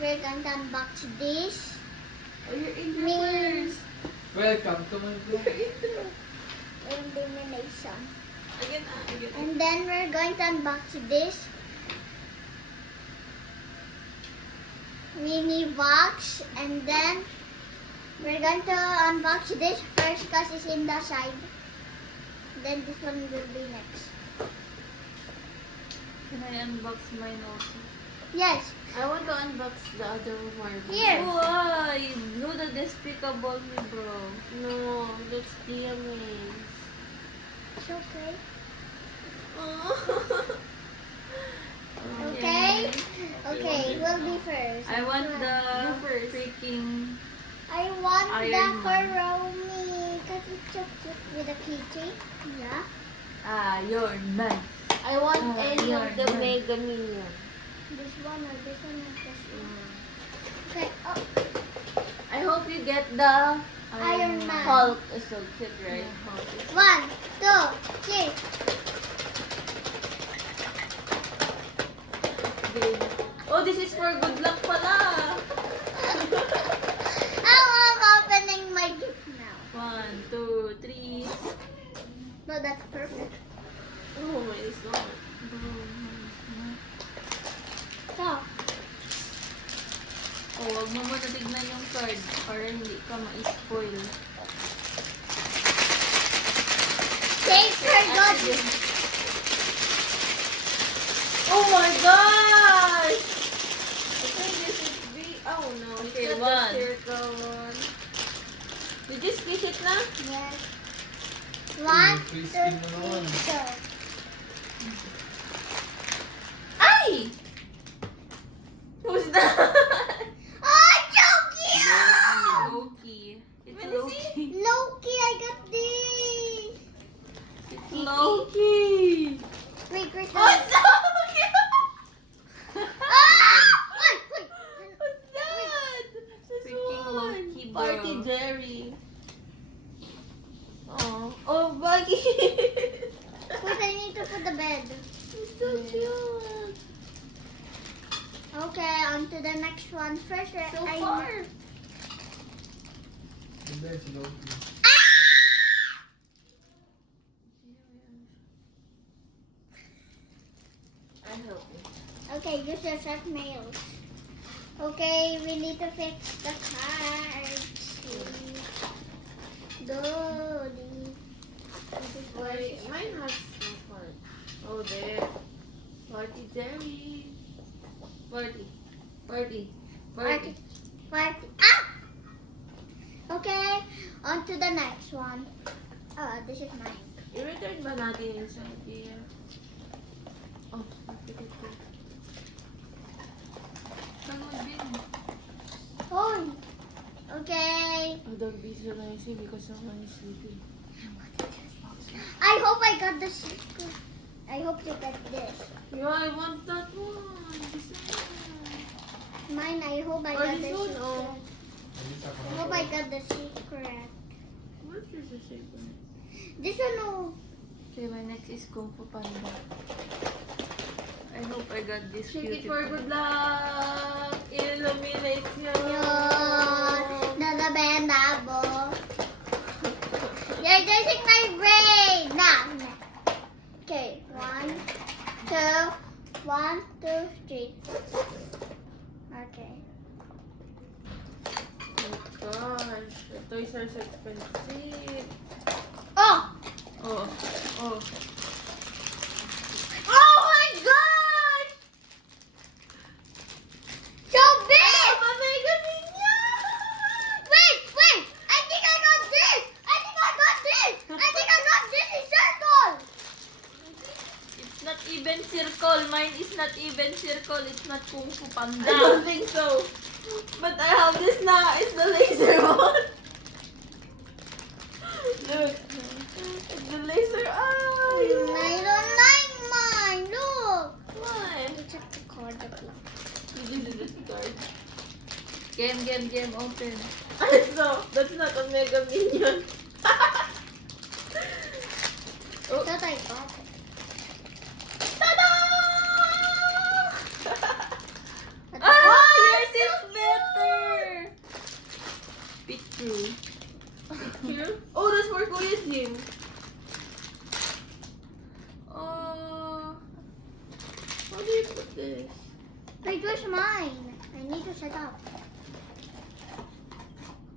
we're going to unbox this. Oh, your intro Me. first. Welcome to my vlog. Your intro. Illumination. Again, again. And then we're going to unbox this mini box. And then we're going to unbox this first because it's in the side. Then this one will be next. Can I unbox mine also? Yes. I want to unbox the other one. Here. Why? Do the Despicable Me, bro. No, that's DMA. It's okay. Oh. Okay? Okay, we'll be first. I want the You first. freaking... I want Iron the Man. Kuromi because it's so cute with a keychain. Yeah. Iron Man. I want any Iron of the Man. Mega Minion. This one or this one or this one. Okay. Oh, I hope you get the Iron Man. Hulk is so cute, right? Yeah, Hulk. 1, 2, 3. Oh, this is for good luck pala. I'm opening my gift now. 1, 2, 3. No, that's perfect. Oh, my is not. So, Oh, wag mo muna tignan yung card para hindi ka ma-spoil. take her good. Oh my gosh! I think this is B. Oh no, Okay, it's not one. the circle one. Did you squeeze it na? Yes. 1, 2, Free 3, spin mo naman. go. Ay! Who's that? Oh, so cute! Loki. It's Let me Loki. Loki, I got this. It's Loki. Wait, wait, Oh, it's so cute! Ah! Wait, wait. What's that? This Freaking one. Loki, bro. Party Jerry. Oh, Buggy. Wait, I need to put the bed. It's so cute. Okay, on to the next one. First, So I far. Hindi, si Loki. I help you. Okay, use your set mails. Okay, we need to fix the cards. Dolly. Wait, mine has no part. Oh, there. Party Jerry. Party. Party. Party. Party. Ah! Okay, on to the next one. This is mine. I-return ba natin yung sa idea? Oh, nakikita ko. Tanong din. Oh. Okay. Oh, don't be so noisy because someone is sleeping. I hope I got the secret. I hope you got this. Yeah, I want that one. This one. Mine, I hope I Oh, got this the one, secret. oh. I hope I got the secret. What is the shape one? This one, oh. Okay, my next is Kung Fu Panda. I hope I got this Shake it beautiful. for good luck. Illumination. Yun. Nana Benabo. You're using my brain. Now. Okay. 1, 2, 1, 2, 3. Okay. Oh gosh, the toys are so expensive. Oh! Oh, oh. Oh my gosh! So big! Mega Minion! Wait, wait! I think I got this! I think I got this! I think I got this in circle! It's not even circle. Mine is not even circle. It's not Kung Fu Panda. I don't think so. But I have this now. It's the laser one. Look. It's the laser eye. I don't like mine. Look! Why? Let me check the card. You did this card. Game, open. So, that's not a Mega Minion. I thought I got it. Ta-da! But Ah, yours is True. Here? Oh, that's for Kuya's gym. Oh. How do you put this? Wait, where's mine? I need to set up.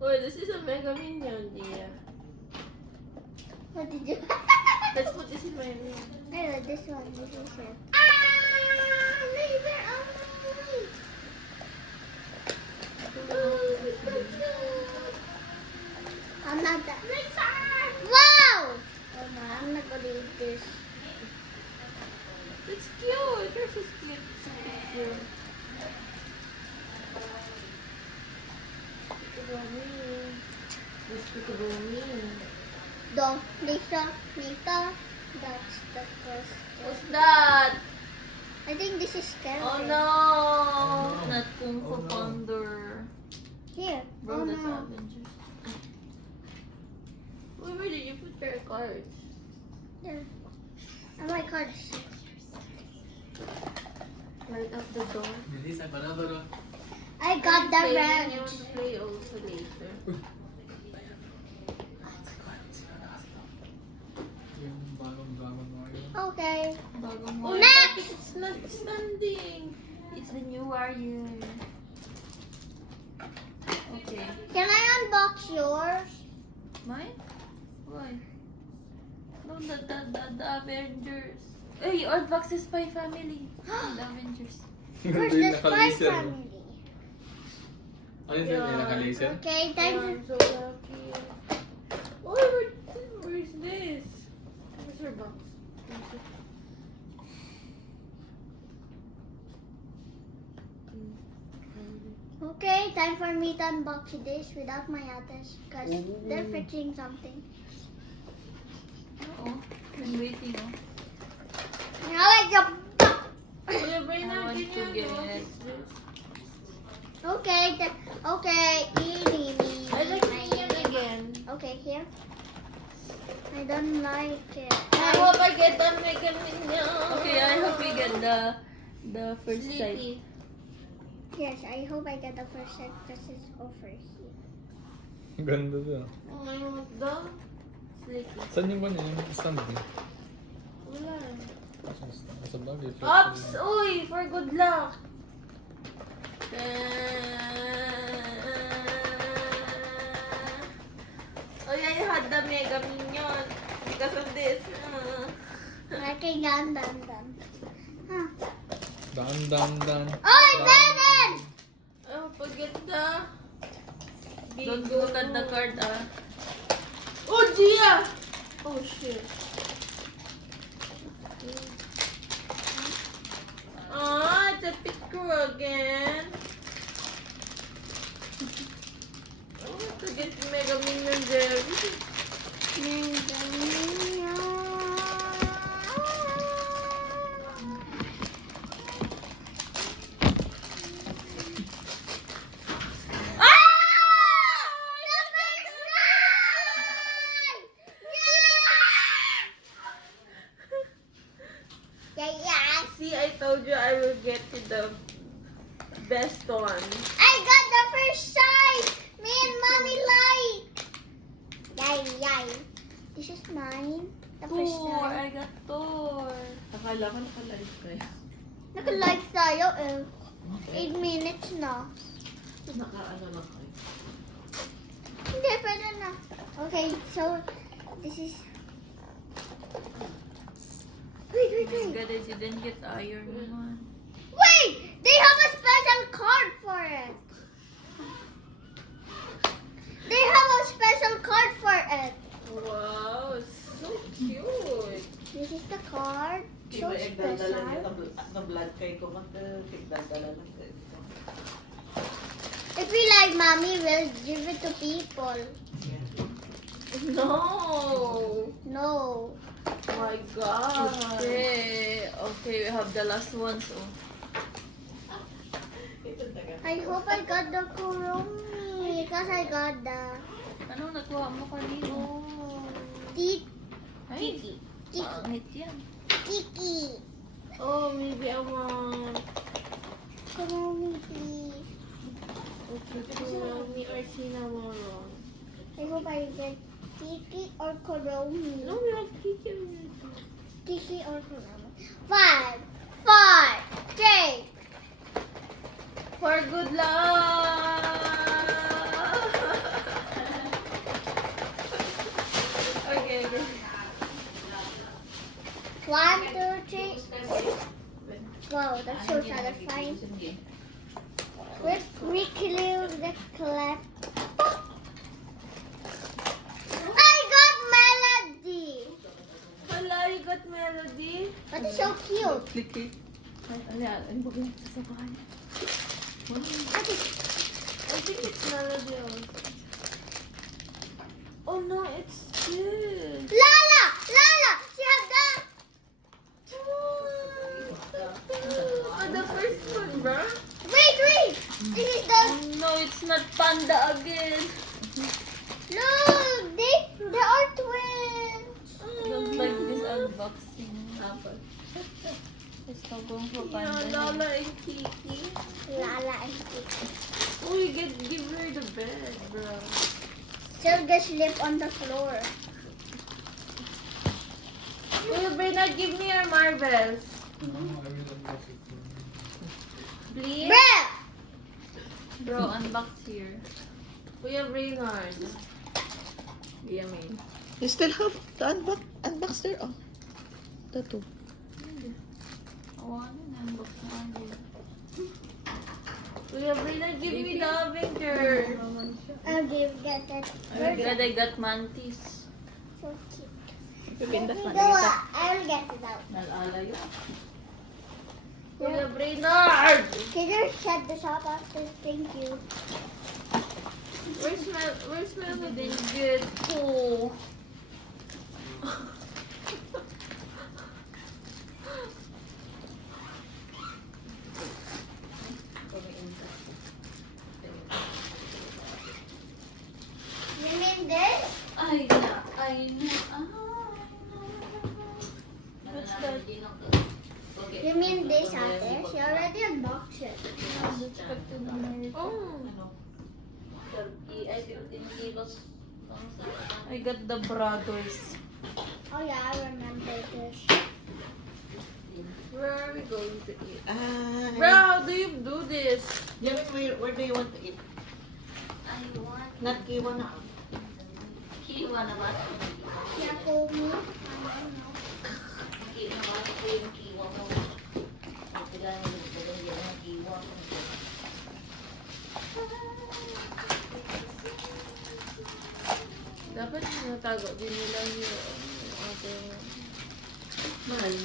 Oh, this is a Mega Minion, dear. What did you? Let's put this in my room. Oh, this one. This is it. Laser I'm not that. Wow! Oh no, I'm not gonna eat this. It's cute. This is cute. It's a picture. Despicable me. Don't, Lisa, Nita. That's the first. What's that? I think this is scary. Oh no! Oh, no. Not Kung Fu Oh, no. Thunder. Here. Bro, Oh that's no. Avengers. Where did you put your cards? There. Oh my cards. Right up the door. Melissa, panalo ron. I got the You red. want to play also later. Yung bagong Dragon Warrior. Okay. Bagong Oh, one. Next! It's not standing. It's the new warrior. Okay. Can I unbox yours? Mine? Why? No, the Avengers. Hey, unbox the Spy Family. The Avengers. Where's the Spy Family? Ano yun? Yung naka-laser? Okay, Yeah, time. I'm so lucky. Oh, where is this? Where's her box? Okay, time for me to unbox this without my others because they're fixing something. Oo. I'm waiting, oh. Now I jump. Kuya I Brainerd, want can to you get- unbox this? Okay, okay. Eeny, meeny, I like miny, Minion moe. again. Okay, here. I don't like it. I hope I get the Mega Minion. Okay, I hope we get the first sight. Sleepy. Yes, I hope I get the first set because it's over here. Ganda to. Oh, I want the Sleepy. Saan yung ba niya? Yung stand mo? Wala. Sa bagay. Ops! Uy! For good luck! Oh yeah, I had the Mega Minion because of this. Okay, done. Huh. Dan. Oh, I did it! Oh, forget the Don't look at the card, ah. Oh, Gia! Oh, shit. Ah, it's a picture again. I want to get Mega Minion there. Mega Minion. Yeah. See, I told you I will get you the best one. I got the first sight. Me and mommy like. Yay. This is mine. The first Thor! sight. I got Thor! Akala ko naka-live kayo. Naka-live tayo eh. 8 minutes na. Naka-ano na kayo. Hindi, pwede na. Okay, so this is... Wait. It's good that you didn't get Iron Man. Wait! They have a special card for it. They have a special card for it. Wow, so cute. This is the card. So special. Na-vlog kay ko magdadala ng ganito. If we like mommy, we'll give it to people. No. No. Oh my god. Okay, we have the last one, so. I hope I got the Kuromi because I got the Anong nakuha mo kanino? Ay, Kiki. pangit yan. Kiki. Oh, maybe I want Kuromi, please. Kuromi or cinnamon. I hope I get Kiki or Kuromi. No, we have Kiki already. Kiki or Kuromi. 5, 4, 3. For good luck! Okay. 1, 2, 3. Wow, that's so satisfying. We clear the clap. I got melody. Hala, you got melody? But it's so cute. Click it. Ano ba yung sa bahay? What is I think it's melody also. Oh no, it's this. Lala! Lala! She have that. Oh, the first one, bro. Wait, wait. This is the. No, it's not panda again. Look, they are twins. I don't like this unboxing. Let's go for panda. Lala and Kiki. Lala and Kiki. Oh, you give her the bed, bro. She'll just sleep on the floor. Will Bernard give me your marbles? No, I will unbox it. Please? Bruh! Bro, unbox here. Kuya Reynard. Yamin. You still have the unbox there? Oh. The two. Oh, ano na unbox na ako. Kuya Reynard, give me the Avenger. Get it. I'm glad I got mantis. So cute. Pipindas Go, na I will get it out. Nalala yun. Kuya Reynard! Can you shut this up after? Thank you. Where's Melody? Good. Oh. You mean this? I know. What's that? You mean this, Ate? She already unboxed it. Oh. I got the brothers. Oh yeah, I remember this. Where are we going to eat? Ah, Bro, how do you do this? Yamin, where do you want to eat? I want Not Kiwa na. kiwa naman. Yakomi. Kiwa naman ko yung kiwa mo. Kailangan mo yung kiwa mo. Dapat natago din nila yung ating Man.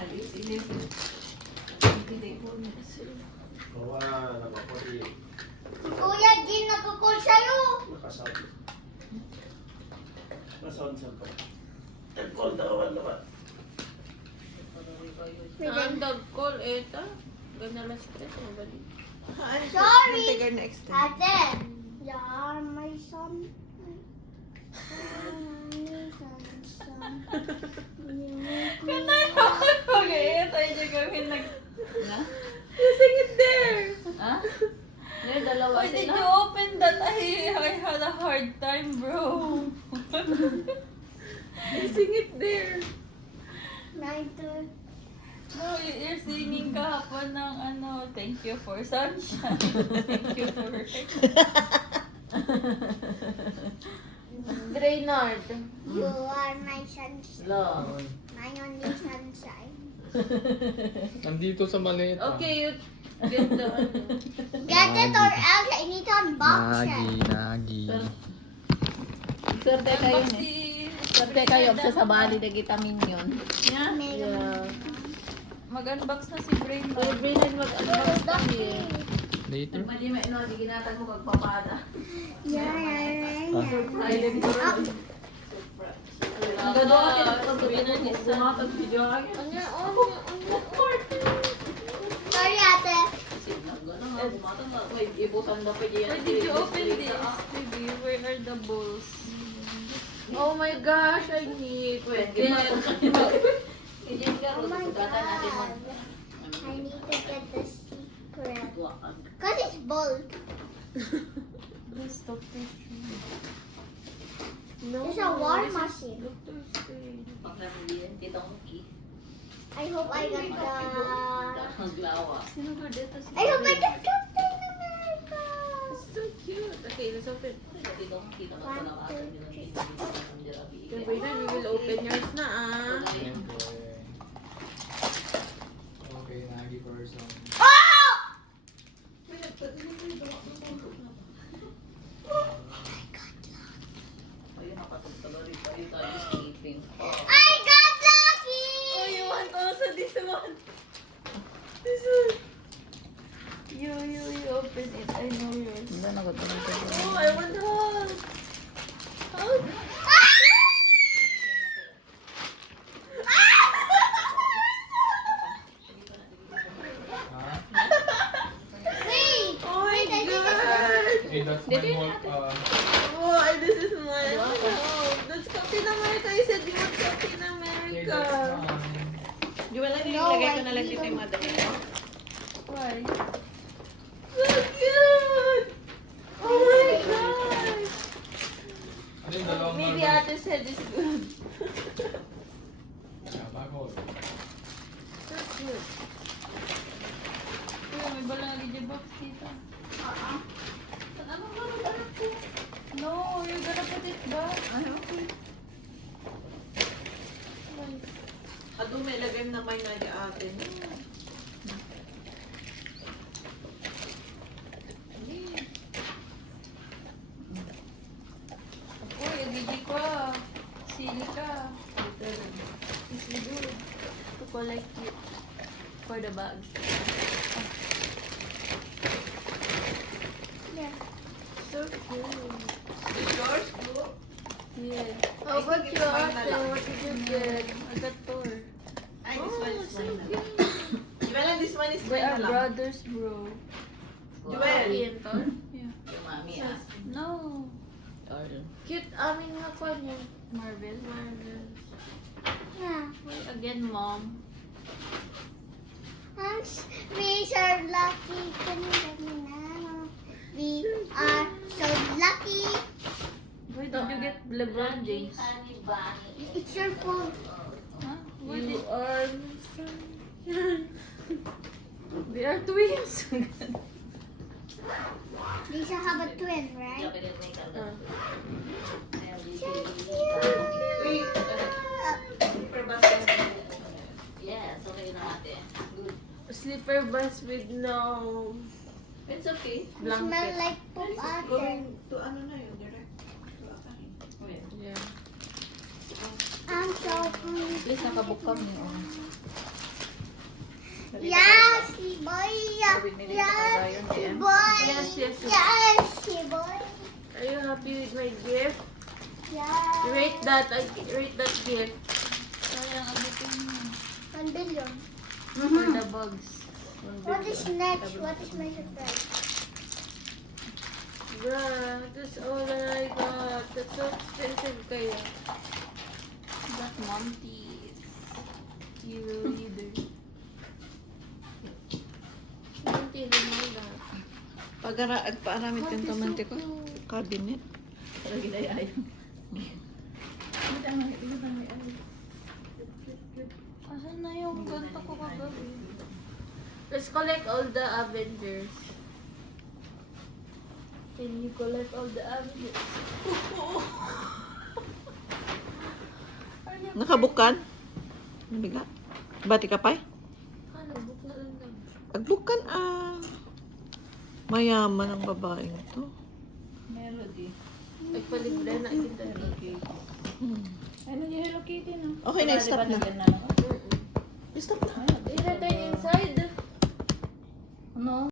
Ayos, inis. hindi ko nila sila. Bawa nakapati Si Kuya Jin nagkukul sa'yo. nakasabi. Nasaan sa ka? Tagkol na kawan naman. Ang dog call, eta. Ganda na stress mo ba di? Sorry. Tiger na extend. Ate. Yeah, my son. Okay, tayo dyan kami You sing it there! Ha? There, dalawa sila. Why did you open that? I had a hard time, bro. You sing it there. No, you're singing kahapon ng ano, thank you for sunshine. Thank you for Draynard. You are my sunshine. Love. My only sunshine. Nandito sa maliit. Okay, you get the ano. Get it or else I need to unbox it. Nagi. Swerte kayo Unbox ni. si... Swerte kayo sa sabali na kita minion. Yeah? Yeah. Mag-unbox na si Brain. Brainerd mag-unbox kami. Later. Mali may ino, di ginatag mo kagpapada. Yeah. Silent ko rin. Ang gado ka gumatag video ka. Sorry, Ate. May ibutan na pa diyan. Where did you open this? Baby, where are the balls? Oh my gosh, I need. Wait, Oh my god. I need to get the secret. Because it's bold. this Doctor Strange. No, It's a war this is machine. Doctor Strange. Paklaro yan, Tita Muki. I hope I got the... Maglawa. Sino ba dito si I hope I got Captain America. It's so cute. Okay, let's open. Tita Muki na One, matalakatan two, nila three. Sabrina, we will open yours na ah. Okay, Nagi person. Oh! Ayun, nakatagtagari pa rin tayo sleeping. I got lucky! Oh, you want also this one? This one. You open it. I know yours. Hindi na Oh, I want hug. Hug. Ha? Wait! Oh my Wait, I think god. Hey, that's my more, Oh, and this is mine. Oh, that's Captain America. I said you want Captain hey, that's America. mine. Di ba lang No, nilagay ko I na lang dito yung didn't. mother. Why? So cute. Oh my god. Ano yung dalawang Maybe Marvel? Ate said it's good. Yeah, bago. So cute. Uy, may balagi dyan box dito. No, you're gonna put it back. Okay. Ado may lagay na may naya atin. Uy, agigi ka. Sili ka. It's good to collect it for the bags. Yeah. So cute. Yours, bro? Yeah. How about you, Ate? What did you get? I got Thor. Ay, Oh, this one is so mine na lang. cute. Di ba lang this one is They mine na are lang? brothers, bro. Joel. Ian Thor? Yeah. Yung mami ah. No. Or, Cute. Amin nga ko niya. Marvel. Marvel. Yeah. Wait, again, mom. We are lucky. Can you let me know? We are so lucky. Why did you get LeBron James? It's your fault. Huh? Why You did... are They are twins. Lisa have a twin, right? Yes, okay na ate. Good. slipper bus with no It's okay. You smell blanket. like poop ate. To ano na yun, direct. Yeah. I'm so hungry. Please, nakabook kami. Oh. Yes, si boy. Yes, si boy. Yes, yes, yes. Yes, si boy. Are you happy with my gift? Yes. Rate that gift. Sayang, abutin mo. 1 billion. For the bugs. What is next? What is my surprise? Bruh, that's all that I got. That's so expensive kaya. That Monty. Hero leader. Hindi naman lahat. Pag-aaramid kang tamante ko, cabinet. Para ginayayon. Asan na yung ganta ko kagabi? Let's collect all the Avengers. Can you collect all the Avengers? Nakabukan? Nabiga? Bati ka pa? Ano, book na lang lang. Agbukan mayaman ang babaeng to. Melody. Nagpalibre na kita. Ano yung Hello Kitty, no? Okay na, stop na. na. Stop na. Ilagay inside. Ano?